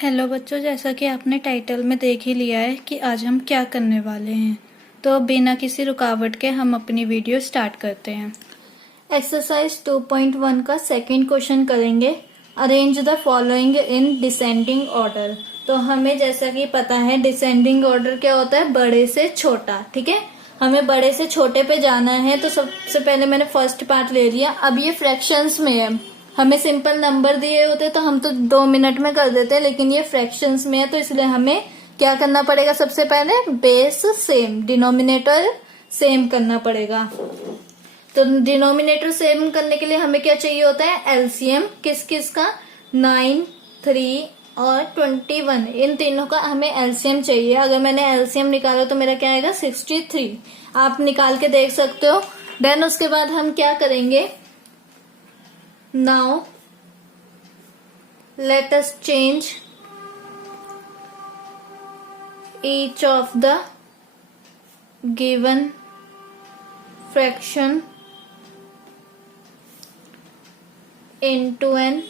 Hello बच्चों, जैसा कि आपने टाइटल में देख ही लिया है कि आज हम क्या करने वाले हैं। तो बिना किसी रुकावट के हम अपनी वीडियो स्टार्ट करते हैं। एक्सरसाइज 2.1 का सेकंड क्वेश्चन करेंगे। Arrange the following in descending order. तो हमें जैसा कि पता है डिसेंडिंग ऑर्डर क्या होता है, बड़े से छोटा। ठीक है, हमें बड़े से छोटे पे जाना है। तो सबसे पहले मैंने फर्स्ट पार्ट ले लिया। अब ये फ्रैक्शंस में है, हमें सिंपल नंबर दिए होते तो हम तो 2 मिनट में कर देते हैं, लेकिन ये फ्रैक्शंस में है तो इसलिए हमें क्या करना पड़ेगा, सबसे पहले बेस सेम, डिनोमिनेटर सेम करना पड़ेगा। तो डिनोमिनेटर सेम करने के लिए हमें क्या चाहिए होता है, एलसीएम। किस किस का, 9, 3 और 21, इन तीनों का हमें एलसीएम चाहिए। अगर मैंने एलसीएम निकाला तो मेरा क्या आएगा, 63। आप निकाल के देख सकते हो। देन उसके बाद हम क्या करेंगे, Now let us change each of the given fraction into an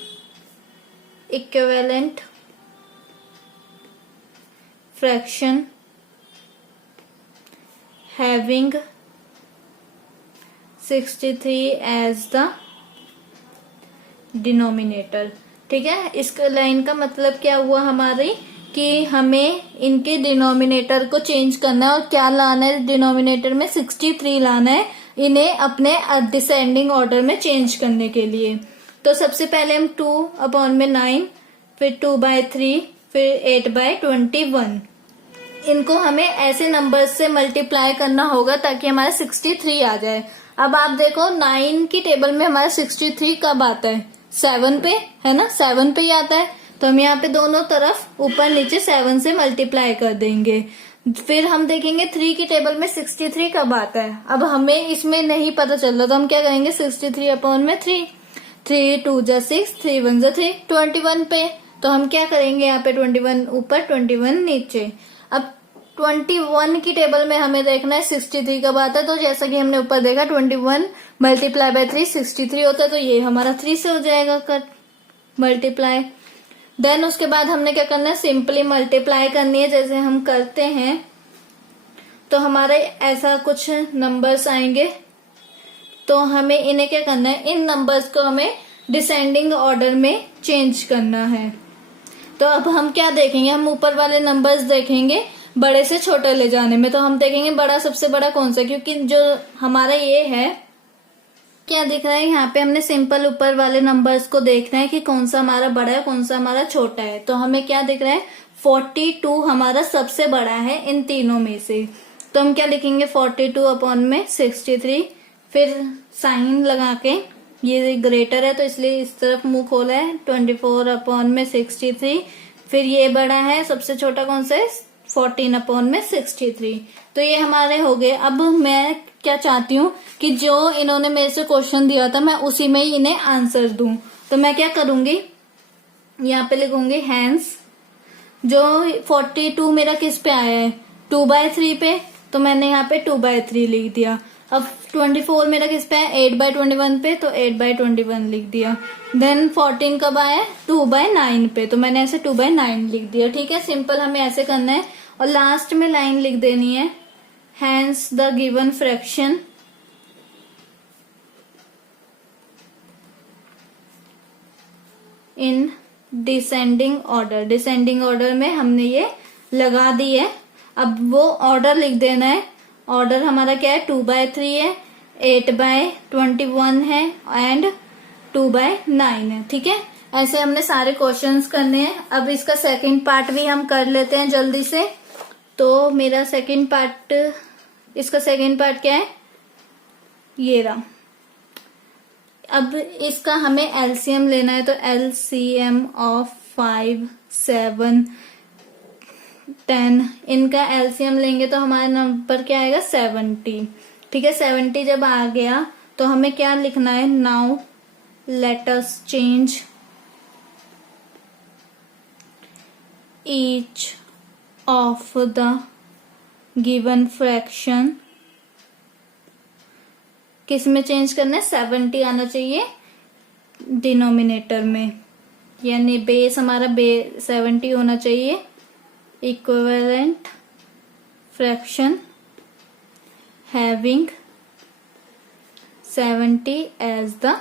equivalent fraction having 63 as the denominator. ठीक है, इस लाइन का मतलब क्या हुआ हमारी, कि हमें इनके डिनोमिनेटर को चेंज करना है। और क्या लाना है डिनोमिनेटर में, 63 लाना है इन्हें अपने डिसेंडिंग ऑर्डर में चेंज करने के लिए। तो सबसे पहले हम 2/9, फिर 2/3, फिर 8/21, इनको हमें ऐसे नंबर्स से मल्टीप्लाई करना होगा ताकि हमारा 63 आ जाए। अब आप देखो 9 की टेबल में हमारा 63 कब आता है, 7 पे, है ना, 7 पे ही आता है। तो हम यहाँ पे दोनों तरफ ऊपर नीचे 7 से मल्टीप्लाई कर देंगे। फिर हम देखेंगे 3 की टेबल में 63 कब आता है। अब हमें इसमें नहीं पता चल रहा तो हम क्या करेंगे, 63/3, 3 2 जा 6, 3 1 जा 3, 21 पे। तो हम क्या करेंगे, यहाँ पे 21 ऊपर 21 नीचे। अब 21 की टेबल में हमें देखना है 63 कब आता है। तो जैसा कि हमने ऊपर देखा 21 मल्टीप्लाई बाय 3 63 होता है, तो ये हमारा 3 से हो जाएगा कट मल्टीप्लाई। देन उसके बाद हमने क्या करना है, सिंपली मल्टीप्लाई करनी है जैसे हम करते हैं। तो हमारे ऐसा कुछ नंबर्स आएंगे, तो हमें इन्हें क्या करना है, इन नंबर्स को हमें डिसेंडिंग ऑर्डर में चेंज करना है। तो अब हम क्या देखेंगे, हम ऊपर वाले नंबर्स देखेंगे बड़े से छोटे ले जाने में। तो हम देखेंगे बड़ा, सबसे बड़ा कौन सा, क्योंकि जो हमारा ये है, क्या दिख रहा है यहाँ पे, हमने सिंपल ऊपर वाले नंबर्स को देखना है कि कौन सा हमारा बड़ा है कौन सा हमारा छोटा है। तो हमें क्या दिख रहा है, 42 हमारा सबसे बड़ा है इन तीनों में से। तो हम क्या लिखेंगे, 42/63, फिर साइन लगा के, ये ग्रेटर है तो इसलिए इस तरफ मुंह खोला है, 24/63, फिर ये बड़ा है, सबसे छोटा कौन सा है, 14/63। तो ये हमारे हो गए। अब मैं क्या चाहती हूँ कि जो इन्होंने मेरे से क्वेश्चन दिया था मैं उसी में ही इन्हें आंसर दूं। तो मैं क्या करूंगी, यहाँ पे लिखूंगी हैंस, जो 42 मेरा किस पे आया है, 2/3 पे, तो मैंने यहाँ पे 2/3 लिख दिया। अब 24 मेरा किस पे है, 8/21 पे, तो 8/21 लिख दिया। देन 14 कब आया, 2/9 पे, तो मैंने ऐसे 2/9 लिख दिया। ठीक है, सिंपल हमें ऐसे करना है। और लास्ट में लाइन लिख देनी है, hence the given fraction in descending order. Descending order में हमने ये लगा दी है। अब वो ऑर्डर लिख देना है। ऑर्डर हमारा क्या है, 2/3 है, 8/21 है एंड 2/9 है। ठीक है, ऐसे हमने सारे क्वेश्चंस करने हैं। अब इसका सेकंड पार्ट भी हम कर लेते हैं जल्दी से। तो मेरा सेकंड पार्ट, इसका सेकंड पार्ट क्या है, ये रहा। अब इसका हमें एलसीएम लेना है। तो एलसीएम ऑफ 5, 7, 10, इनका एलसीएम लेंगे तो हमारा नंबर क्या आएगा, 70। ठीक है, 70 जब आ गया तो हमें क्या लिखना है, now let us change each of the given fraction, किस में चेंज करना है, 70 आना चाहिए डिनोमिनेटर में। यानी बेस हमारा 70 होना चाहिए। Equivalent fraction having 70 as the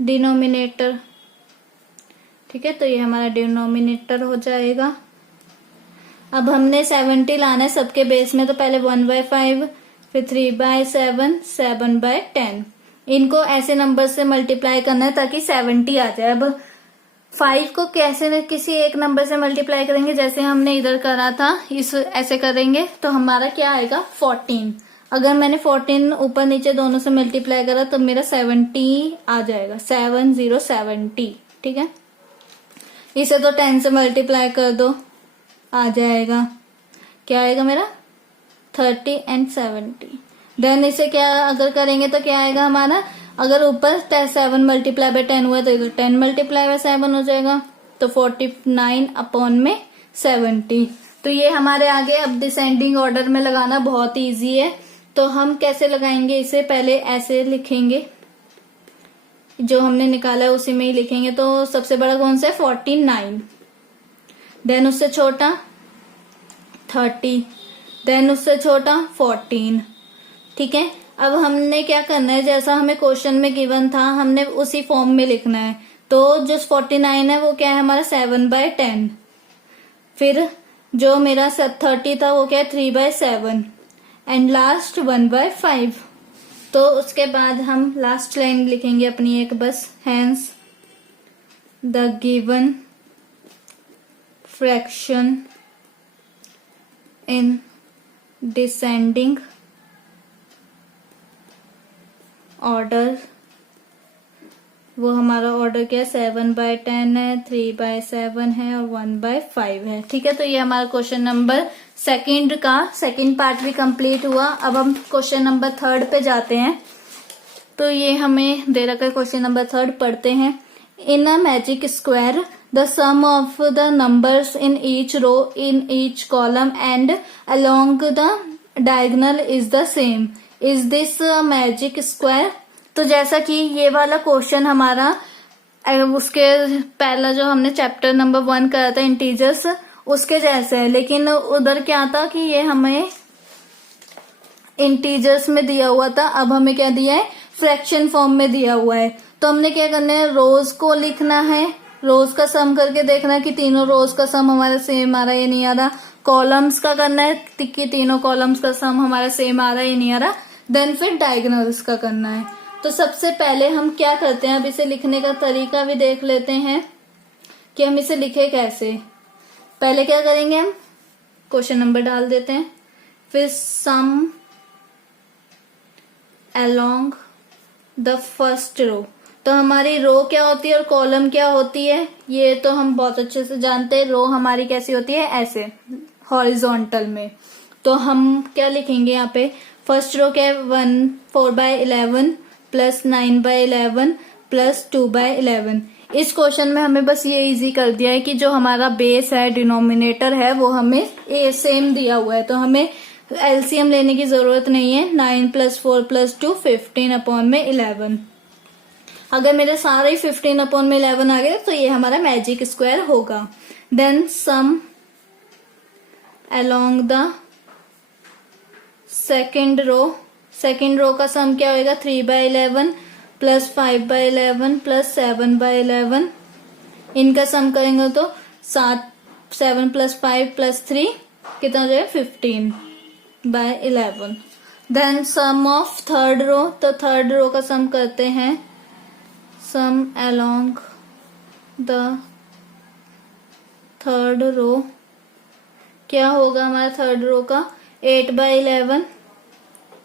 denominator. ठीक है, तो ये हमारा डिनोमिनेटर हो जाएगा। अब हमने 70 लाना है सबके बेस में, तो पहले 1/5, फिर 3/7, 7/10। इनको ऐसे नंबर से मल्टीप्लाई करना है ताकि 70 आ जाए। अब 5 को कैसे न किसी एक नंबर से मल्टीप्लाई करेंगे, जैसे हमने इधर करा था, इस ऐसे करेंगे तो हमारा क्या आएगा 14। अगर मैंने 14 ऊपर नीचे दोनों से मल्टीप्लाई करा तो मेरा 70 आ जाएगा, 7070। ठीक है, इसे तो 10 से मल्टीप्लाई कर दो, आ जाएगा, क्या आएगा मेरा 30 and 70। देन इसे क्या अगर करेंगे तो क्या आएगा हमारा, अगर ऊपर 7 मल्टीप्लाई बाय 10 हुआ तो इधर 10 मल्टीप्लाई बाय 7 हो जाएगा, तो 49 अपॉन में 70। तो ये हमारे आगे अब डिसेंडिंग ऑर्डर में लगाना बहुत इजी है। तो हम कैसे लगाएंगे इसे, पहले ऐसे लिखेंगे, जो हमने निकाला है उसी में ही लिखेंगे। तो सबसे बड़ा कौन सा है 49, देन उससे छोटा 30, देन उससे छोटा 14। ठीक है, अब हमने क्या करना है, जैसा हमें क्वेश्चन में गिवन था हमने उसी फॉर्म में लिखना है। तो जो 49 है वो क्या है हमारा 7/10, फिर जो मेरा 30 था वो क्या है 3/7, एंड लास्ट 1/5। तो उसके बाद हम लास्ट लाइन लिखेंगे अपनी एक बस, hence the given fraction in descending order, वो हमारा ऑर्डर क्या है 7/10 है, 3/7 है और 1/5 है। ठीक है, तो ये हमारा क्वेश्चन नंबर सेकंड का सेकंड पार्ट भी कंप्लीट हुआ। अब हम क्वेश्चन नंबर थर्ड पे जाते हैं। तो ये हमें दे रखा है क्वेश्चन नंबर थर्ड, पढ़ते हैं। In a magic square the sum of the numbers in each row in each column and along the diagonal is the same. Is this a magic square? तो जैसा कि ये वाला क्वेश्चन हमारा उसके पहला जो हमने चैप्टर नंबर 1 करा था इंटीजर्स, उसके जैसे है, लेकिन उधर क्या था कि ये हमें इंटीजर्स में दिया हुआ था, अब हमें क्या दिया है फ्रैक्शन फॉर्म में दिया हुआ है। तो हमने क्या करना है, रोज को लिखना है, रोज का सम करके देखना है कि तीनों रोज का सम हमारा सेम आ रहा है या नहीं आ रहा। कॉलम्स का करना है कि तीनों कॉलम्स का सम हमारा सेम आ रहा है या नहीं आ रहा। देन फिर डायगोनल्स का करना है। तो सबसे पहले हम क्या करते हैं, अब इसे लिखने का तरीका भी देख लेते हैं कि हम इसे लिखे कैसे। पहले क्या करेंगे, हम क्वेश्चन नंबर डाल देते हैं, फिर सम अलोंग द फर्स्ट रो। तो हमारी रो क्या होती है और कॉलम क्या होती है, ये तो हम बहुत अच्छे से जानते हैं। रो हमारी कैसी होती है, ऐसे हॉरिजॉन्टल में। तो हम क्या लिखेंगे यहाँ पे, फर्स्ट रो क्या है 4/11 प्लस 9/11 प्लस 2/11। इस क्वेश्चन में हमें बस ये इजी कर दिया है कि जो हमारा बेस है, डिनोमिनेटर है, वो हमें सेम दिया हुआ है, तो हमें एलसीएम लेने की जरूरत नहीं है। 9 + 4 + 2 15 अपॉन में 11। अगर मेरे सारे 15 अपॉन में 11 आ गए तो ये हमारा मैजिक स्क्वायर होगा। Then sum along the second row का सम क्या होगा 3/11 प्लस 5/11 प्लस 7/11। इनका सम करेंगे तो 7 + 5 + 3 कितना हो जाएगा 15/11। Then sum of third row, तो थर्ड रो का सम करते हैं, sum along the third row क्या होगा हमारा थर्ड रो का 8/11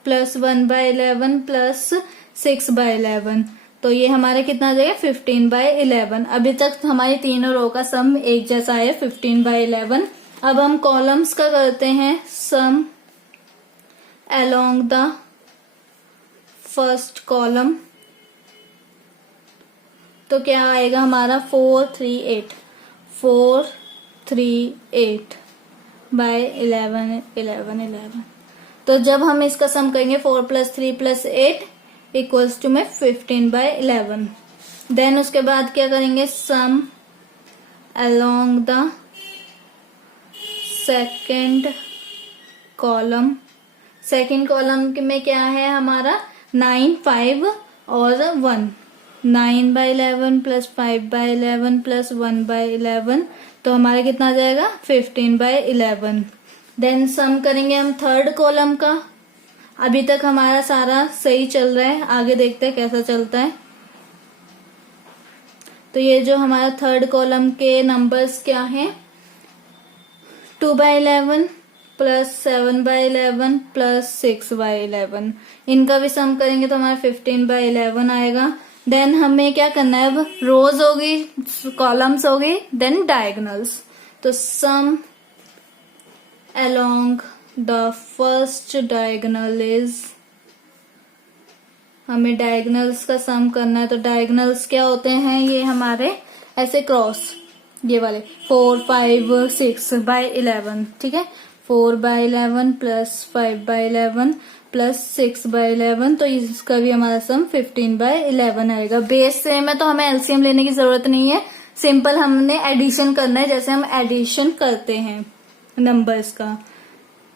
प्लस 1/11 प्लस 6/11। तो ये हमारे कितना आ जाएगा 15/11। अभी तक हमारी तीनों रो का सम एक जैसा है 15/11। अब हम कॉलम्स का करते हैं, sum along the first column. तो क्या आएगा हमारा 438 438/11 11 11। तो जब हम इसका सम करेंगे 4 + 3 + 8 = में 15/11। देन उसके बाद क्या करेंगे, sum along the second column. Second column में क्या है हमारा 9, 5 और 1, 9/11 प्लस 5/11 प्लस 1/11, तो हमारा कितना आ जाएगा 15/11। देन सम करेंगे हम थर्ड कॉलम का। अभी तक हमारा सारा सही चल रहा है, आगे देखते हैं कैसा चलता है। तो ये जो हमारा थर्ड कॉलम के नंबर्स क्या हैं, 2/11 प्लस 7/11 प्लस 6/11, इनका भी सम करेंगे तो हमारा 15/11 आएगा। देन हमें क्या करना है, अब रोज होगी, कॉलम्स होगी, देन डायगोनल्स। तो sum along the first diagonal is, हमें डायगोनल्स का सम करना है। तो डायगोनल्स क्या होते हैं, ये हमारे ऐसे क्रॉस, ये वाले 4, 5, 6/11, ठीक है, 4/11 प्लस 5/11 प्लस 6/11, तो इसका भी हमारा सम 15/11 आएगा। बेस सेम है तो हमें एलसीएम लेने की जरूरत नहीं है, सिंपल हमने एडिशन करना है जैसे हम एडिशन करते हैं नंबर्स का।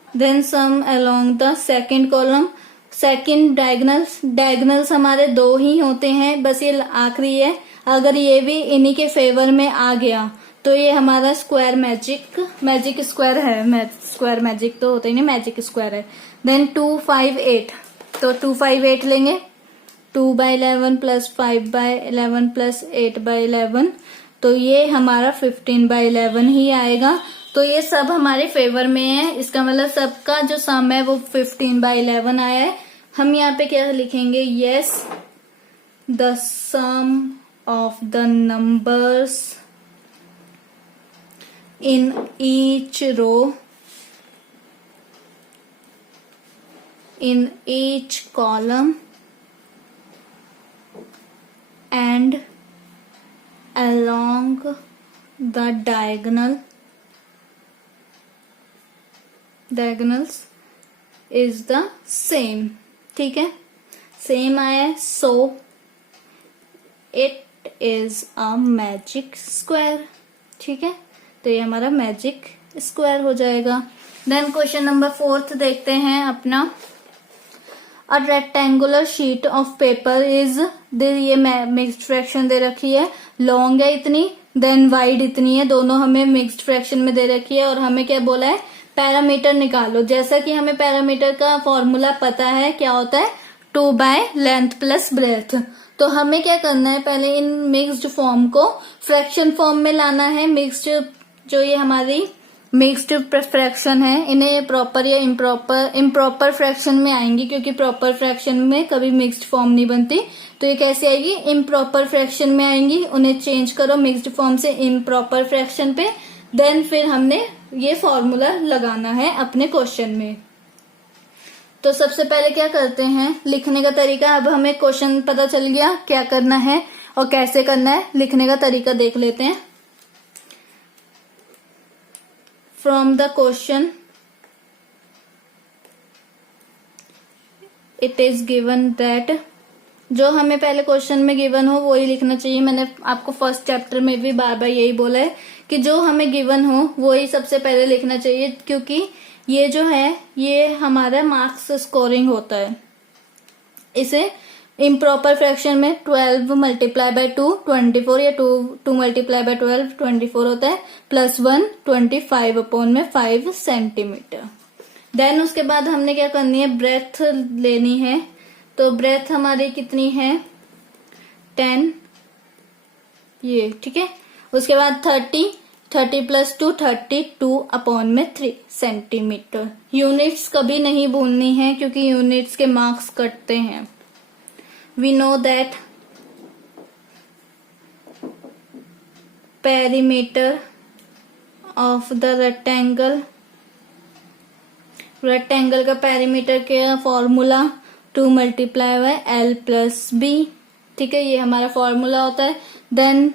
Then sum along the second column, second diagonals हमारे 2 ही होते हैं, बस ये आखिरी है। अगर ये भी इन्हीं के फेवर में आ गया तो ये हमारा स्क्वायर मैजिक स्क्वायर है, स्क्वायर मैजिक तो होता ही नहीं, मैजिक स्क्वायर है। देन 2, 5, 8, तो 2, 5, 8 लेंगे, 2/11 प्लस 5/11 प्लस 8/11, तो ये हमारा 15/11 ही आएगा। तो ये सब हमारे फेवर में है, इसका मतलब सबका जो सम है वो 15/11 आया है। हम यहाँ पे क्या लिखेंगे, yes the sum of the numbers in each row, in each column and along the diagonals is the same, ठीक है, सेम आया है, so it is a magic square, ठीक है, तो ये हमारा मैजिक स्क्वायर हो जाएगा। देन क्वेश्चन नंबर 4 देखते हैं अपना। A rectangular sheet of paper is, ये मिक्स्ड फ्रैक्शन दे रखी है, लॉन्ग है इतनी, देन वाइड इतनी है, दोनों हमें मिक्स्ड फ्रैक्शन में दे रखी है, और हमें क्या बोला है, पैरामीटर निकालो। जैसा कि हमें पैरामीटर का फॉर्मूला पता है, क्या होता है 2/लेंथ प्लस ब्रेथ। तो हमें क्या करना है, पहले इन मिक्स्ड फॉर्म को फ्रैक्शन फॉर्म में लाना है। मिक्स्ड जो ये हमारी मिक्स्ड फ्रैक्शन है, इन्हें प्रॉपर या इम्प्रॉपर फ्रैक्शन में आएंगी, क्योंकि प्रॉपर फ्रैक्शन में कभी मिक्स्ड फॉर्म नहीं बनती। तो ये कैसे आएगी, इम्प्रॉपर फ्रैक्शन में आएंगी, उन्हें चेंज करो मिक्स्ड फॉर्म से इम्प्रॉपर फ्रैक्शन पे। देन फिर हमने ये फॉर्मूला लगाना है अपने क्वेश्चन में। तो सबसे पहले क्या करते हैं, लिखने का तरीका। अब हमें क्वेश्चन पता चल गया क्या करना है और कैसे करना है, लिखने का तरीका देख लेते हैं। From the question it is given that, जो हमें पहले क्वेश्चन में गिवन हो वही लिखना चाहिए। मैंने आपको फर्स्ट चैप्टर में भी बार बार यही बोला है कि जो हमें गिवन हो वही सबसे पहले लिखना चाहिए, क्योंकि ये जो है ये हमारा मार्क्स स्कोरिंग होता है। इसे इम्प्रॉपर फ्रैक्शन में 12 मल्टीप्लाई बाय 2 24, या 2 मल्टीप्लाई बाय 12 24 होता है, प्लस 1 25 अपॉन में 5 सेंटीमीटर। देन उसके बाद हमने क्या करनी है, ब्रेथ लेनी है। तो ब्रेथ हमारी कितनी है 10, ये ठीक है। उसके बाद 30 प्लस 2 32 अपॉन में 3 सेंटीमीटर। यूनिट्स कभी नहीं भूलनी है, क्योंकि यूनिट्स के मार्क्स कटते हैं। We know that perimeter of the rectangle का पेरीमीटर का formula 2 multiply by L plus B, ठीक है, ये हमारा फॉर्मूला होता है। देन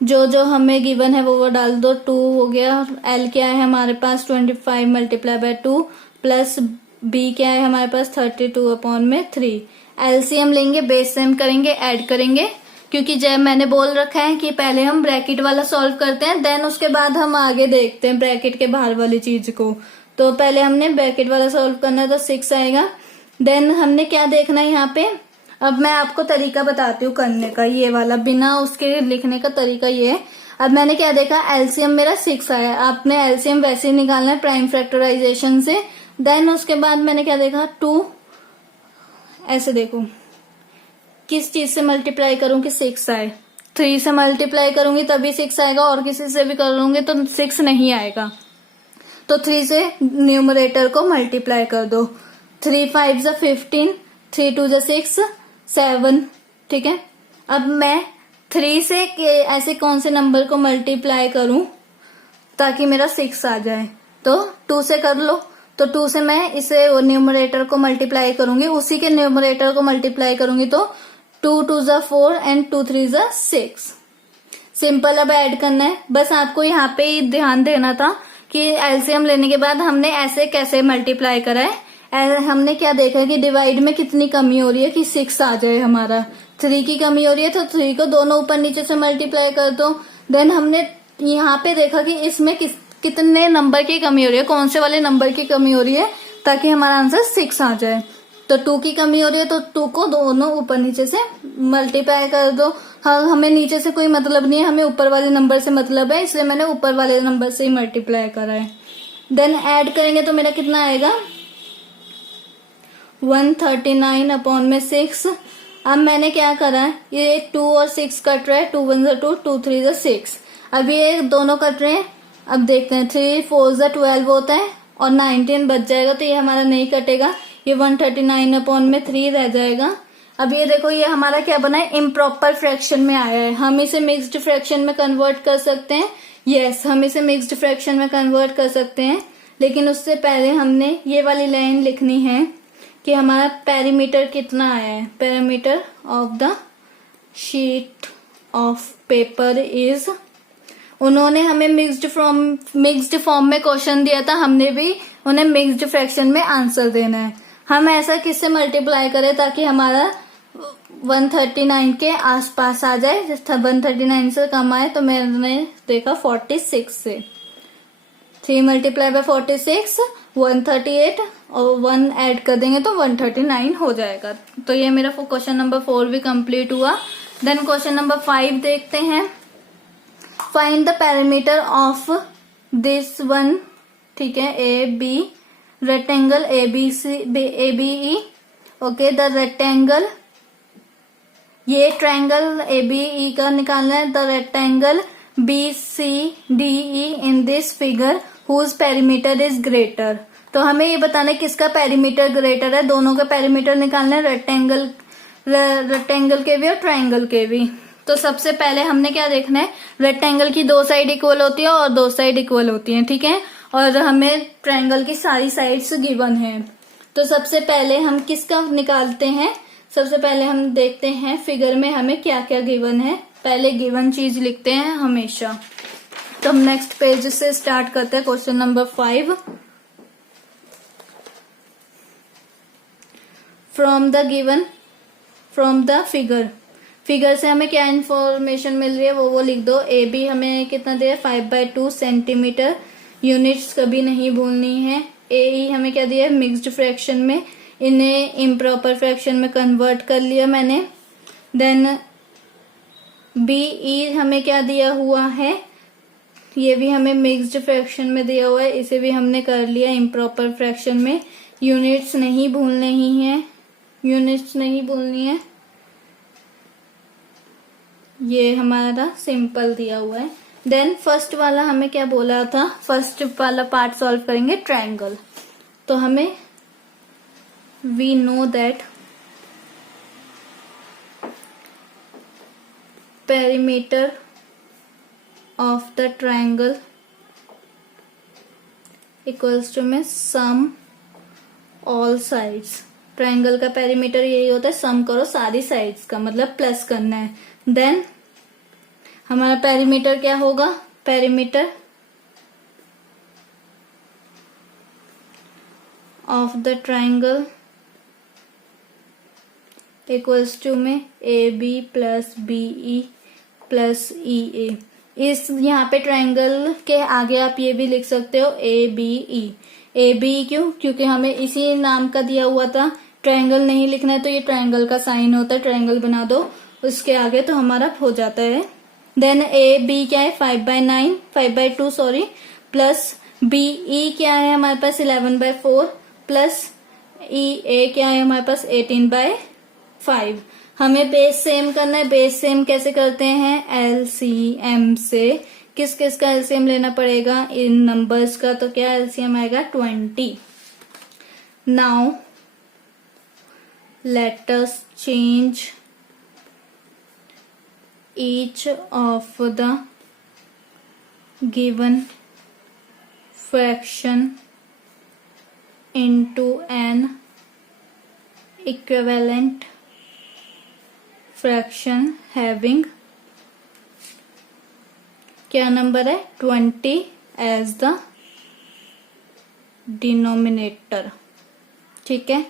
जो हमें गिवन है वो डाल दो, 2 हो गया, L क्या है हमारे पास 25 मल्टीप्लाई बाय 2 प्लस B क्या है हमारे पास 32 अपॉन में 3। एलसीएम लेंगे, बेस सेम करेंगे, ऐड करेंगे, क्योंकि जब मैंने बोल रखा है कि पहले हम ब्रैकेट वाला सॉल्व करते हैं, देन उसके बाद हम आगे देखते हैं ब्रैकेट के बाहर वाली चीज को। तो पहले हमने ब्रैकेट वाला सॉल्व करना है, तो 6 आएगा। देन हमने क्या देखना है यहाँ पे, अब मैं आपको तरीका बताती हूँ करने का, ये वाला बिना उसके लिखने का तरीका ये है। अब मैंने क्या देखा, एलसीएम मेरा 6 आया। आपने एलसीएम वैसे ही निकालना है प्राइम फैक्टराइजेशन से। देन उसके बाद मैंने क्या देखा, 2, ऐसे देखो किस चीज से मल्टीप्लाई करूं कि 6 आए। 3 से मल्टीप्लाई करूंगी तभी 6 आएगा, और किसी से भी करूंगी तो 6 नहीं आएगा। तो 3 से न्यूमरेटर को मल्टीप्लाई कर दो। 3 5 जा 15, 3 2 जा 6, 7। ठीक है, अब मैं 3 से ऐसे कौन से नंबर को मल्टीप्लाई करूं ताकि मेरा 6 आ जाए, तो 2 से कर लो। तो 2 से मैं इसे न्यूमरेटर को मल्टीप्लाई करूंगी, उसी के न्यूमरेटर को मल्टीप्लाई करूंगी, तो 2 2 जा 4 एंड 2 3 जा 6। सिंपल। अब ऐड करना है, बस आपको यहाँ पे ही ध्यान देना था कि एलसीएम लेने के बाद हमने ऐसे कैसे मल्टीप्लाई करा है। हमने क्या देखा है कि डिवाइड में कितनी कमी हो रही है कि 6 आ जाए हमारा। 3 की कमी हो रही है, तो 3 को दोनों ऊपर नीचे से मल्टीप्लाई कर दो। देन हमने यहाँ पे देखा कि इसमें कितने नंबर की कमी हो रही है, कौन से वाले नंबर की कमी हो रही है, ताकि हमारा आंसर 6 आ जाए। तो 2 की कमी हो रही है, तो 2 को दोनों ऊपर नीचे से मल्टीप्लाई कर दो। हाँ, हमें नीचे से कोई मतलब नहीं है, हमें ऊपर वाले नंबर से मतलब है, इसलिए मैंने ऊपर वाले नंबर से ही मल्टीप्लाई करा है। देन ऐड करेंगे तो मेरा कितना आएगा, 139 अपॉन में 6। अब मैंने क्या करा है, ये 2 और 6 कट रहा है, 2 1 2, 2 3 6। अब ये दोनों कट रहे हैं। अब देखते हैं, 3 4 12 होता है और 19 बच जाएगा, तो ये हमारा नहीं कटेगा। ये 139 अपॉन में 3 रह जाएगा। अब ये देखो, ये हमारा क्या बना है, इम्प्रॉपर फ्रैक्शन में आया है। हम इसे मिक्स्ड फ्रैक्शन में कन्वर्ट कर सकते हैं। यस, हम इसे मिक्स्ड फ्रैक्शन में कन्वर्ट कर सकते हैं, लेकिन उससे पहले हमने ये वाली लाइन लिखनी है कि हमारा पैरामीटर कितना आया है। Parameter of the sheet of paper is, उन्होंने हमें मिक्स्ड फॉर्म में क्वेश्चन दिया था, हमने भी उन्हें मिक्स्ड फ्रैक्शन में आंसर देना है। हम ऐसा किससे मल्टीप्लाई करें ताकि हमारा 139 के आसपास आ जाए। 139 से कम आए, तो मैंने देखा 46 से। 3 मल्टीप्लाई बाय 46, 138, और 1 ऐड कर देंगे तो 139 हो जाएगा। तो ये मेरा क्वेश्चन नंबर 4 भी कंप्लीट हुआ। देन क्वेश्चन नंबर 5 देखते हैं। Find the parameter of this one, ठीक है, A B rectangle ABE। Okay, the rectangle, ये ट्रायंगल ABE का निकालना है। The rectangle BCDE in this figure whose perimeter is greater. तो हमें ये बताना है किसका पेरीमीटर ग्रेटर है, दोनों का पेरीमीटर निकालना है, रेक्टेंगल के भी और ट्रायंगल के भी। तो सबसे पहले हमने क्या देखना है, रेक्टेंगल की 2 साइड इक्वल होती है और 2 साइड इक्वल होती है, ठीक है, और हमें ट्रायंगल की सारी साइड्स गिवन है। तो सबसे पहले हम किसका निकालते हैं, सबसे पहले हम देखते हैं फिगर में हमें क्या क्या गिवन है। पहले गिवन चीज लिखते हैं हमेशा। तो हम नेक्स्ट पेज से स्टार्ट करते हैं, question number 5। From the figure से हमें क्या इंफॉर्मेशन मिल रही है वो लिख दो। AB हमें कितना दिया है, 5/2 सेंटीमीटर। यूनिट्स कभी नहीं भूलनी है। AE हमें क्या दिया है, मिक्स्ड फ्रैक्शन में, इन्हें इम्प्रॉपर फ्रैक्शन में कन्वर्ट कर लिया मैंने। देन BE हमें क्या दिया हुआ है, ये भी हमें मिक्स्ड फ्रैक्शन में दिया हुआ है, इसे भी हमने कर लिया इम्प्रॉपर फ्रैक्शन में। यूनिट्स नहीं भूलनी है, ये हमारा सिंपल दिया हुआ है। देन फर्स्ट वाला हमें क्या बोला था, फर्स्ट वाला पार्ट सॉल्व करेंगे ट्रायंगल। तो हमें we know that perimeter of the triangle equals to में सम ऑल साइड्स। ट्रायंगल का पेरीमीटर यही होता है, सम करो सारी साइड्स का, मतलब प्लस करना है। देन हमारा पेरीमीटर क्या होगा, perimeter of the triangle equals to में A B plus B E plus E A. इस यहाँ पे ट्रायंगल के आगे आप ये भी लिख सकते हो A B E. A B क्यों? क्योंकि हमें इसी नाम का दिया हुआ था, ट्रायंगल नहीं लिखना है तो ये ट्रायंगल का साइन होता है, ट्रायंगल बना दो उसके आगे तो हमारा हो जाता है। देन ए बी क्या है 5/2 सॉरी, प्लस बी ई क्या है हमारे पास 11/4 प्लस ई ए क्या है हमारे पास 18/5। हमें बेस सेम करना है। बेस सेम कैसे करते हैं? एलसीएम से। किस किस का एलसीएम लेना पड़ेगा? इन नंबर्स का। तो क्या एलसीएम आएगा? 20। Now let us change each of the given fraction into an equivalent fraction having क्या नंबर है? 20 as the denominator। ठीक है,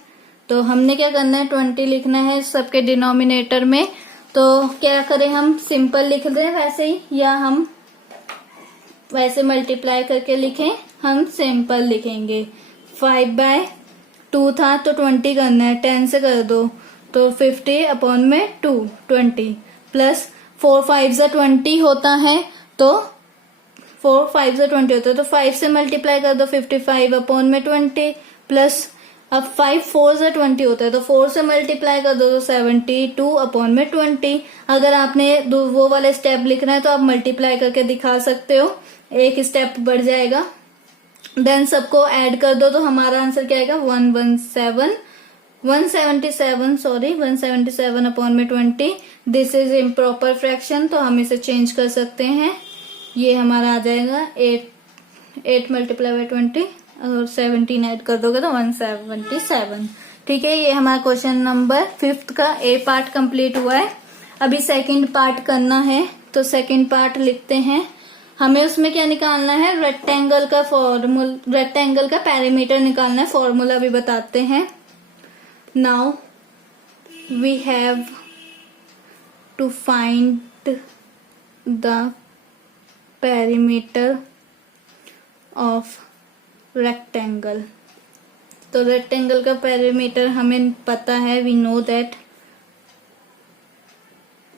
तो हमने क्या करना है? 20 लिखना है सबके डिनोमिनेटर में। तो क्या करें हम? सिंपल लिख दें वैसे ही, या हम वैसे मल्टीप्लाई करके लिखें? हम सिंपल लिखेंगे। 5/2 था तो 20 करना है, 10 से कर दो तो 50/2 20 प्लस 4 5 20 होता है, तो 4 5 20 होता है तो 5 से मल्टीप्लाई कर दो 55/20 प्लस अब 5 4 20 होता है तो 4 से मल्टीप्लाई कर दो तो 72/20। अगर आपने वो वाले स्टेप लिखना है तो आप मल्टीप्लाई करके दिखा सकते हो, एक स्टेप बढ़ जाएगा। देन सबको ऐड कर दो तो हमारा आंसर क्या आएगा? 177/20। दिस इज इम्प्रॉपर फ्रैक्शन, तो हम इसे चेंज कर सकते हैं। ये हमारा आ जाएगा 8 × 20 और 17 ऐड कर दोगे तो 177। ठीक है, ये हमारा क्वेश्चन नंबर 5 का ए पार्ट कंप्लीट हुआ है। अभी सेकंड पार्ट करना है, तो सेकंड पार्ट लिखते हैं। हमें उसमें क्या निकालना है? रेक्टेंगल का पेरीमीटर निकालना है। फॉर्मूला भी बताते हैं। Now we have to find the perimeter of rectangle. तो रेक्टेंगल का पेरीमीटर हमें पता है, वी नो दैट।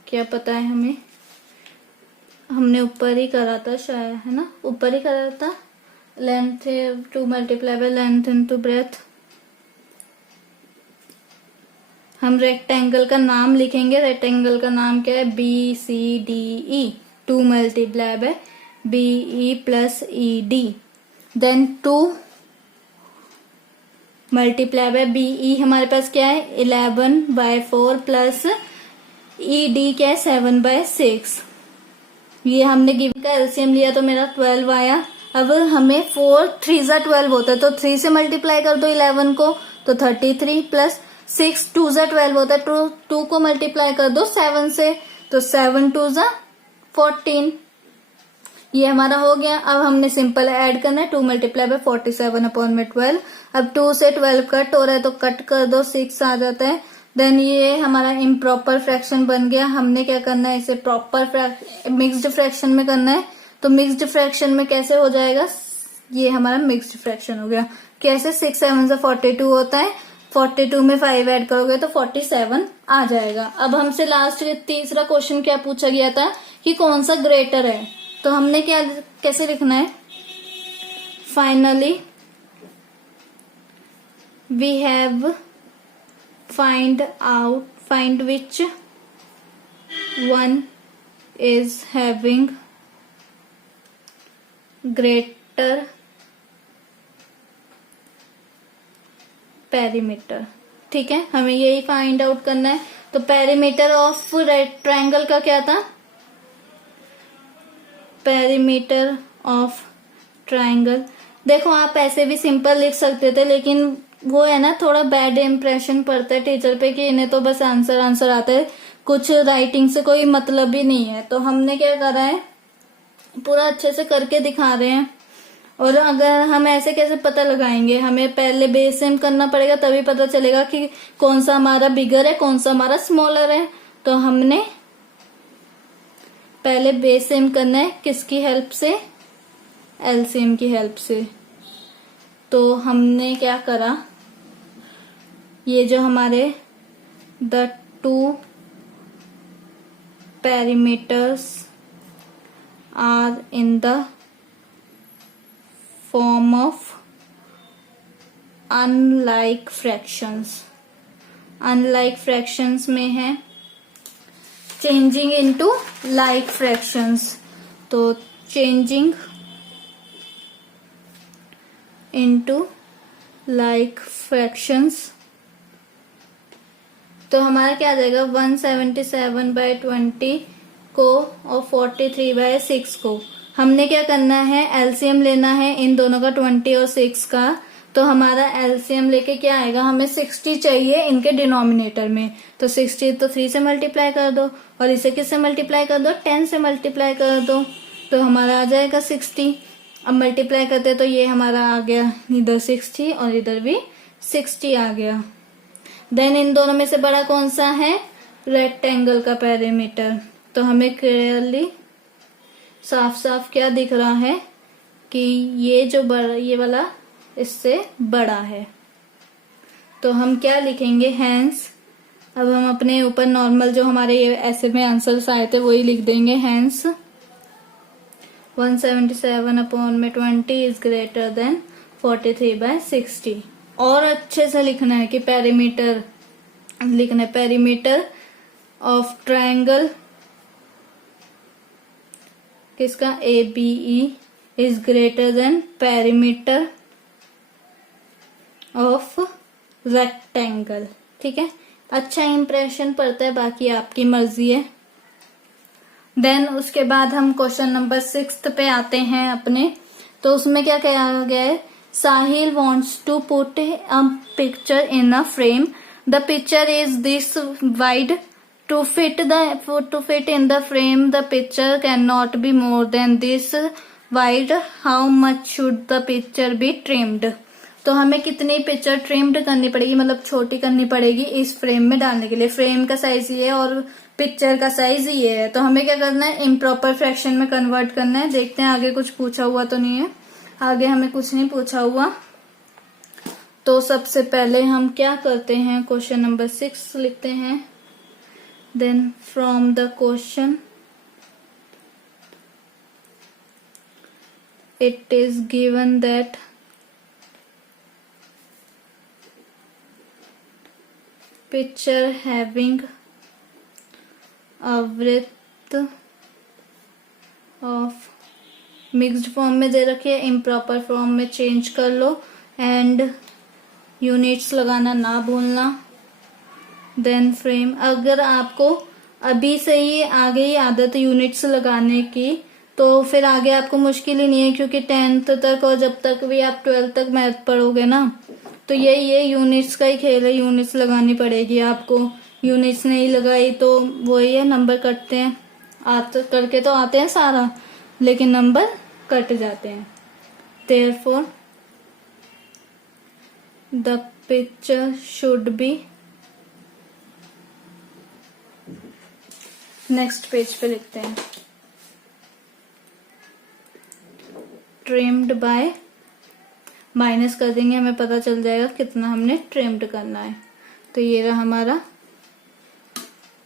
क्या पता है हमें? हमने ऊपर ही करा था शायद, है ना? ऊपर ही करा था। Length 2 × length into breadth. हम रेक्टेंगल का नाम लिखेंगे। रेक्टेंगल का नाम क्या है? BCDE। 2 × BE plus ED। Then 2 × BE हमारे पास क्या है? 11/4 प्लस ED क्या है? 7/6। ये हमने गिवन का एलसीएम लिया तो मेरा 12 आया। अब हमें 4 3 12 होता है तो 3 से मल्टीप्लाई कर दो 11 को तो 33 प्लस 6 2 12 होता है, 2 को मल्टीप्लाई कर दो 7 से तो 7 2 14। ये हमारा हो गया। अब हमने सिंपल ऐड करना है। 2 × 47/12। अब 2 से 12 कट हो रहा है तो कट कर दो, 6 आ जाता है। देन ये हमारा इम्प्रॉपर फ्रैक्शन बन गया। हमने क्या करना है? इसे प्रॉपर मिक्स्ड फ्रैक्शन में करना है। तो मिक्स्ड फ्रैक्शन में कैसे हो जाएगा? ये हमारा मिक्स्ड फ्रैक्शन हो गया। कैसे? 6 7 42 होता है, 42 में 5 ऐड करोगे तो 47 आ जाएगा। अब हमसे लास्ट तीसरा क्वेश्चन क्या पूछा गया था कि कौन सा ग्रेटर है, तो हमने क्या कैसे लिखना है? Finally we have find which one is having greater perimeter। ठीक है, हमें यही फाइंड आउट करना है। तो पेरीमीटर ऑफ ट्रायंगल का क्या था? Perimeter of triangle. देखो आप ऐसे भी सिंपल लिख सकते थे, लेकिन वो है ना, थोड़ा बैड इम्प्रेशन पड़ता है टीचर पे कि इन्हें तो बस आंसर आता है, कुछ राइटिंग से कोई मतलब ही नहीं है। तो हमने क्या करा है? पूरा अच्छे से करके दिखा रहे हैं। और अगर हम ऐसे कैसे पता लगाएंगे, हमें पहले बेस सेम करना पड़ेगा, तभी पता चलेगा कि कौन सा हमारा बिगर है कौन सा हमारा स्मॉलर है। तो हमने पहले बेस सेम करना है किसकी हेल्प से, एलसीएम की हेल्प से। तो हमने क्या करा, ये जो हमारे the two perimeters are in the form of unlike fractions। unlike fractions में है changing into like fractions। तो changing into like fractions, तो हमारा क्या आ जाएगा 177/20 को और 43/6 को। हमने क्या करना है, एलसीएम लेना है इन दोनों का 20 और 6 का। तो हमारा एलसीएम लेके क्या आएगा, हमें 60 चाहिए इनके डिनोमिनेटर में। तो 60 तो 3 से मल्टीप्लाई कर दो और इसे किससे मल्टीप्लाई कर दो, 10 से मल्टीप्लाई कर दो, तो हमारा आ जाएगा 60। अब मल्टीप्लाई करते तो ये हमारा आ गया इधर 60 और इधर भी 60 आ गया। देन इन दोनों में से बड़ा कौन सा है, रेक्टेंगल का पेरीमीटर। तो हमें क्लियरली साफ साफ क्या दिख रहा है कि ये जो बड़ा, ये वाला इससे बड़ा है। तो हम क्या लिखेंगे, हैंस। अब हम अपने ऊपर नॉर्मल जो हमारे ये ऐसे में आंसर्स आए थे वही लिख देंगे, हैंस 177/20 इज ग्रेटर देन 43/60। और अच्छे से लिखना है कि पेरीमीटर लिखना है, पेरीमीटर ऑफ ट्रायंगल किसका, ABE is greater then perimeter of rectangle. ठीक है, अच्छा इंप्रेशन पड़ता है, बाकी आपकी मर्जी है। देन उसके बाद हम क्वेश्चन नंबर 6 पे आते हैं अपने। तो उसमें क्या कहा गया है, Sahil wants to put a picture in a frame. The picture is this wide. To fit in the frame, the picture cannot be more than this wide. How much should the picture be trimmed? तो हमें कितनी picture trimmed करनी पड़ेगी, मतलब छोटी करनी पड़ेगी इस फ्रेम में डालने के लिए। फ्रेम का साइज ये है और पिक्चर का साइज ये है। तो हमें क्या करना है, इम्प्रॉपर फ्रैक्शन में कन्वर्ट करना है। देखते हैं आगे कुछ पूछा हुआ तो नहीं है, आगे हमें कुछ नहीं पूछा हुआ। तो सबसे पहले हम क्या करते हैं, क्वेश्चन नंबर 6 लिखते हैं। Then from the question it is given that picture having a breadth of, mixed form में दे रखी है, इम्प्रॉपर फॉर्म में चेंज कर लो एंड यूनिट्स लगाना ना भूलना। देन फ्रेम, अगर आपको अभी से ही आगे ही आदत यूनिट्स लगाने की तो फिर आगे आपको मुश्किल ही नहीं है, क्योंकि 10th तक और जब तक भी आप 12th तक मैथ पढ़ोगे ना, तो ये यूनिट्स का ही खेल है। यूनिट्स लगानी पड़ेगी आपको, यूनिट्स नहीं लगाई तो वही है, नंबर कटते हैं। करके तो आते हैं सारा, लेकिन नंबर कट जाते हैं। Therefore, the picture should be, next page पे लिखते हैं, ट्रिम्ड बाय, माइनस कर देंगे, हमें पता चल जाएगा कितना हमने ट्रिम्ड करना है। तो ये रहा हमारा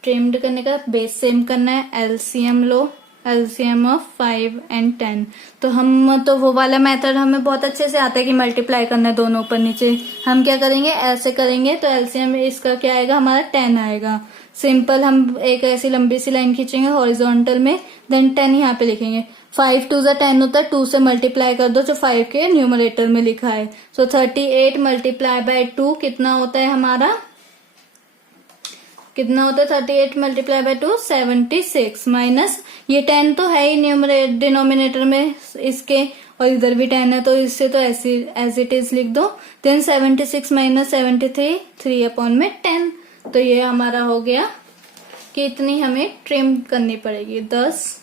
ट्रिम्ड करने का, बेस सेम करना है, LCM low, LCM of 5 and 10। तो हम तो वो वाला मेथड हमें बहुत अच्छे से आता है कि मल्टीप्लाई करना है दोनों ऊपर नीचे। हम क्या करेंगे, ऐसे करेंगे तो एलसीएम इसका क्या आएगा, हमारा 10 आएगा। सिंपल, हम एक ऐसी लंबी सी लाइन खींचेंगे हॉरिजॉन्टल में, देन 10 यहाँ पे लिखेंगे। 5 2 ज़ा 10 होता है, 2 से मल्टीप्लाई कर दो जो 5 के न्यूमरेटर में लिखा है। सो 38 मल्टीप्लाई बाय 2 कितना होता है हमारा, कितना होता है 38 मल्टीप्लाई बाय 2 76, माइनस ये 10 तो है ही डिनोमिनेटर में इसके, और इधर भी 10 है तो इससे तो ऐसे एज इट इज लिख दो। Then 76 minus 73, 3/10। तो ये हमारा हो गया कि इतनी हमें ट्रिम करनी पड़ेगी। 10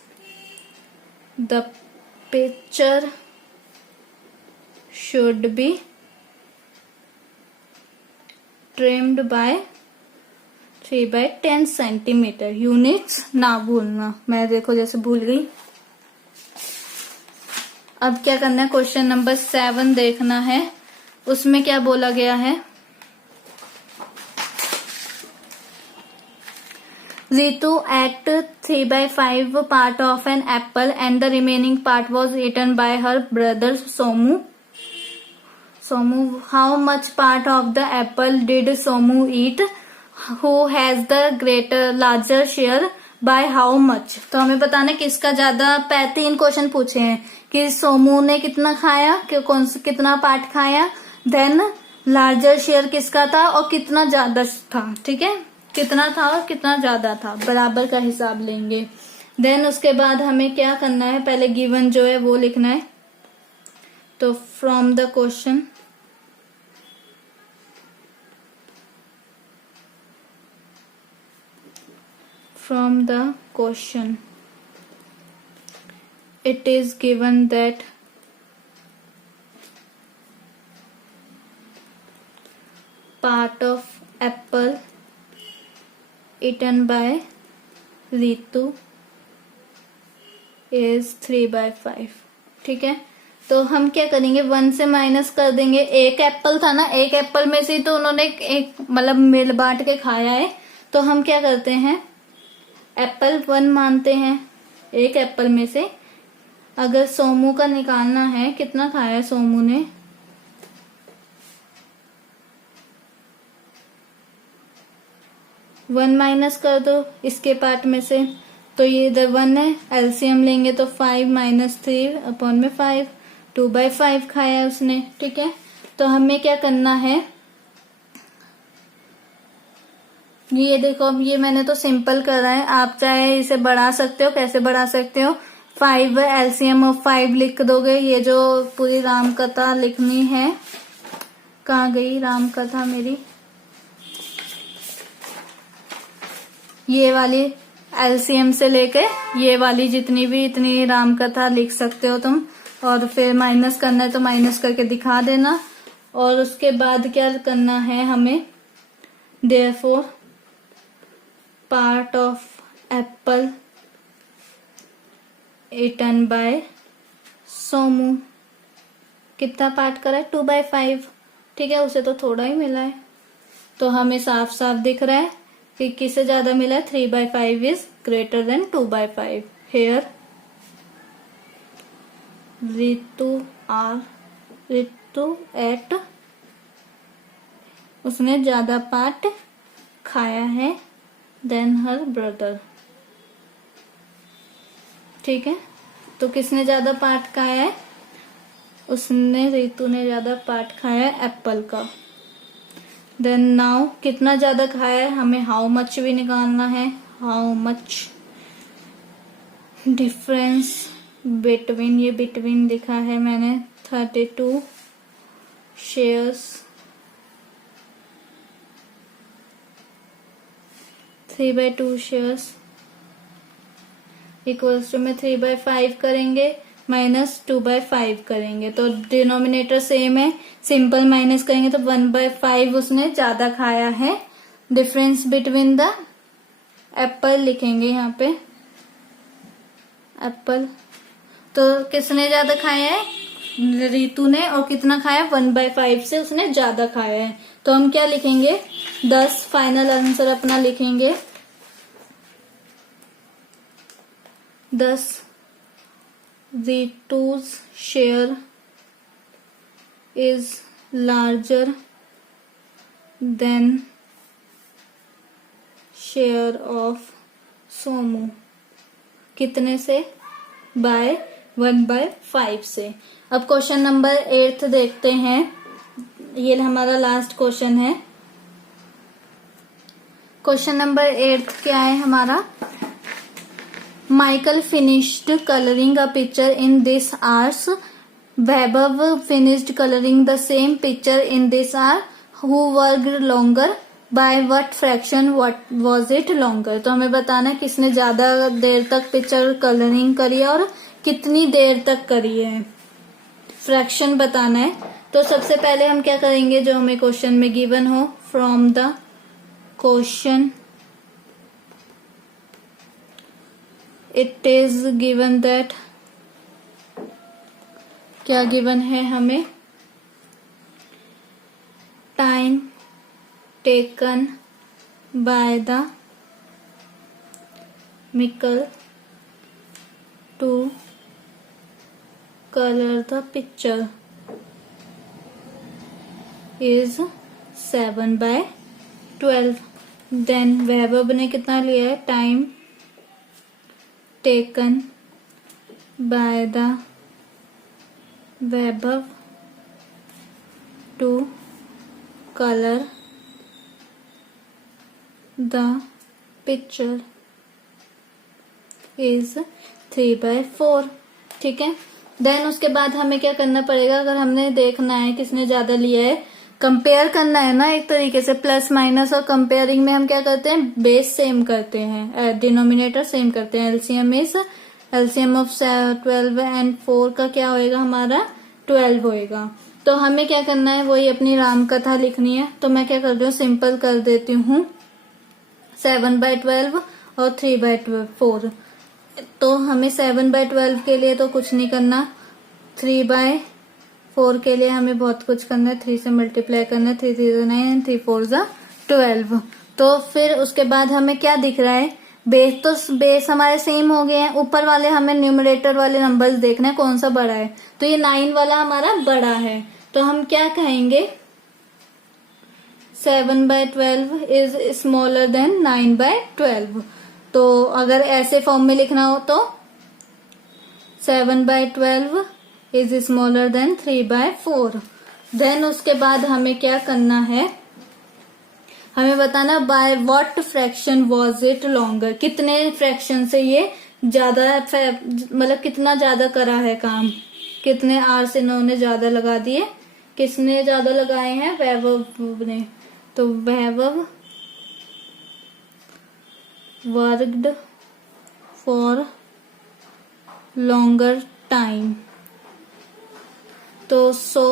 the picture should be trimmed by 3/10 centimetre. Units ना भूलना, मैं देखो जैसे भूल गई। अब क्या करना है, क्वेश्चन नंबर 7 देखना है, उसमें क्या बोला गया है। Ritu ate 3/5 part of an apple and the remaining part was eaten by her brother Somu. How much part of the apple did Somu eat? Who has the larger share? By how much? तो हमें बताना किसका ज्यादा, 3 question पूछे हैं कि सोमू ने कितना खाया, कितना पार्ट खाया, देन लार्जर शेयर किसका था और कितना ज्यादा था। ठीक है, कितना था और कितना ज्यादा था, बराबर का हिसाब लेंगे। देन उसके बाद हमें क्या करना है, पहले गिवन जो है वो लिखना है। तो from the question it is given that part of apple eaten by Ritu is 3/5। ठीक है, तो हम क्या करेंगे, 1 से माइनस कर देंगे। एक एप्पल था ना, एक एप्पल में से तो उन्होंने एक मतलब मिल बांट के खाया है, तो हम क्या करते हैं, एप्पल 1 मानते हैं एक एप्पल में से। अगर सोमू का निकालना है, कितना खाया है सोमू ने, वन माइनस कर दो इसके पार्ट में से, तो ये इधर 1 है, एलसीएम लेंगे तो 5 - 3/5, 2/5 खाया है उसने। ठीक है, तो हमें क्या करना है, ये देखो, अब ये मैंने तो सिंपल करा है, आप चाहे इसे बढ़ा सकते हो, कैसे बढ़ा सकते हो, 5 एलसीएम ऑफ 5 लिख दोगे। ये जो पूरी राम कथा लिखनी है, कहाँ गई राम कथा मेरी, ये वाली एलसीएम से लेके ये वाली जितनी भी इतनी राम कथा लिख सकते हो तुम, और फिर माइनस करना है तो माइनस करके दिखा देना। और उसके बाद क्या करना है हमें, therefore part of apple eaten by Somu, कितना पार्ट करा है, 2/5। ठीक है, उसे तो थोड़ा ही मिला है, तो हमें साफ साफ दिख रहा है कि किससे ज्यादा मिला है, 3/5 is greater than 2/5। Here Ritu ate, उसने ज्यादा पार्ट खाया है देन हर ब्रदर। ठीक है, तो किसने ज्यादा पार्ट खाया है, उसने, रितु ने ज्यादा पार्ट खाया है एप्पल का। देन नाउ कितना ज्यादा खाया है, हमें हाउ मच भी निकालना है। हाउ मच डिफरेंस बिटवीन, ये बिटवीन लिखा है मैंने, 32 शेयर्स 3/2 शेयर्स इक्वल्स टू में 3/5 करेंगे माइनस 2/5 करेंगे, तो डिनोमिनेटर सेम है, सिंपल माइनस करेंगे तो 1/5 उसने ज्यादा खाया है। डिफरेंस बिटवीन द एप्पल लिखेंगे यहाँ पे, एप्पल, तो किसने ज्यादा खाया है, रितु ने, और कितना खाया, 1/5 से उसने ज्यादा खाया है। तो हम क्या लिखेंगे, 10 फाइनल आंसर अपना लिखेंगे, 10 Ritu's share is larger than share of Somu, कितने से, बाय 1/5 से। अब क्वेश्चन नंबर 8 देखते हैं, ये हमारा लास्ट क्वेश्चन है। क्वेश्चन नंबर 8 क्या है हमारा, Michael finished coloring a picture in this hours. Vaibhav finished coloring the same picture in this hour. Who worked longer? By what fraction was it longer? तो हमें बताना है किसने ज्यादा देर तक पिक्चर कलरिंग करी है और कितनी देर तक करी है। फ्रैक्शन बताना है। तो सबसे पहले हम क्या करेंगे, जो हमें क्वेश्चन में गिवन हो, from the question it is given that, क्या गिवन है हमें, time taken by the Michael to color the picture is 7/12। Then Vaibhav ने कितना लिया है, time taken by the Vaibhav to colour the picture is 3/4। ठीक है। देन उसके बाद हमें क्या करना पड़ेगा, अगर हमने देखना है किसने ज्यादा लिया है, कंपेयर करना है ना एक तरीके से, प्लस माइनस, और कंपेयरिंग में हम क्या करते हैं, बेस सेम करते हैं, डिनोमिनेटर सेम करते हैं। एलसीएम ऑफ 12 एंड 4 का क्या होएगा हमारा, 12 होएगा। तो हमें क्या करना है, वही अपनी राम कथा लिखनी है। तो मैं क्या कर रही हूँ, सिंपल कर देती हूँ, 7/12 और 3/4। तो हमें 7/12 के लिए तो कुछ नहीं करना, 3/4 के लिए हमें बहुत कुछ करना है, 3 से मल्टीप्लाई करना है, 3 3 9 एंड 3 4 12। तो फिर उसके बाद हमें क्या दिख रहा है, बेस, तो बेस हमारे सेम हो गए हैं। ऊपर वाले हमें न्यूमरेटर वाले नंबर्स देखना है कौन सा बड़ा है, तो ये 9 वाला हमारा बड़ा है। तो हम क्या कहेंगे, 7/12 इज स्मॉलर देन 9/12। तो अगर ऐसे फॉर्म में लिखना हो तो 7/12 इज स्मॉलर देन 3/4। देन उसके बाद हमें क्या करना है, हमें बताना by what fraction was it longer, कितने फ्रैक्शन से ये ज्यादा, मतलब कितना ज्यादा करा है काम, कितने आवर्स इन्होंने ज्यादा लगा दिए, किसने ज्यादा लगाए हैं, वैभव ने। तो Vaibhav worked for longer time. तो so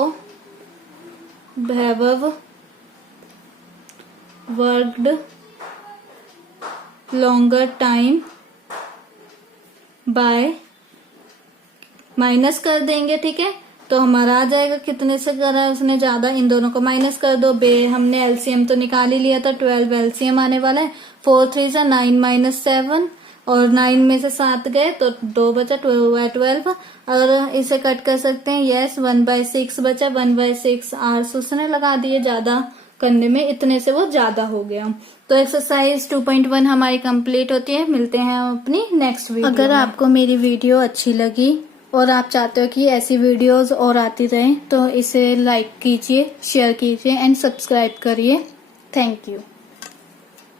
Vaibhav worked longer time by, minus कर देंगे। ठीक है। तो हमारा आ जाएगा कितने से करा है उसने ज्यादा, इन दोनों को माइनस कर दो। हमने एलसीएम तो निकाल ही लिया था, 12 एलसीएम आने वाला है। 4 3 से 9 - 7, और 9 में से 7 गए तो 2 बचा, 12। और इसे कट कर सकते हैं, यस, 1/6 बचा, 1/6 आवर्स उसने लगा दिए ज्यादा करने में, इतने से वो ज्यादा हो गया। तो एक्सरसाइज 2.1 हमारी कंप्लीट होती है। मिलते हैं अपनी नेक्स्ट वीडियो। अगर आपको मेरी वीडियो अच्छी लगी और आप चाहते हो कि ऐसी वीडियोस और आती रहें, तो इसे लाइक कीजिए, शेयर कीजिए एंड सब्सक्राइब करिए। Thank you.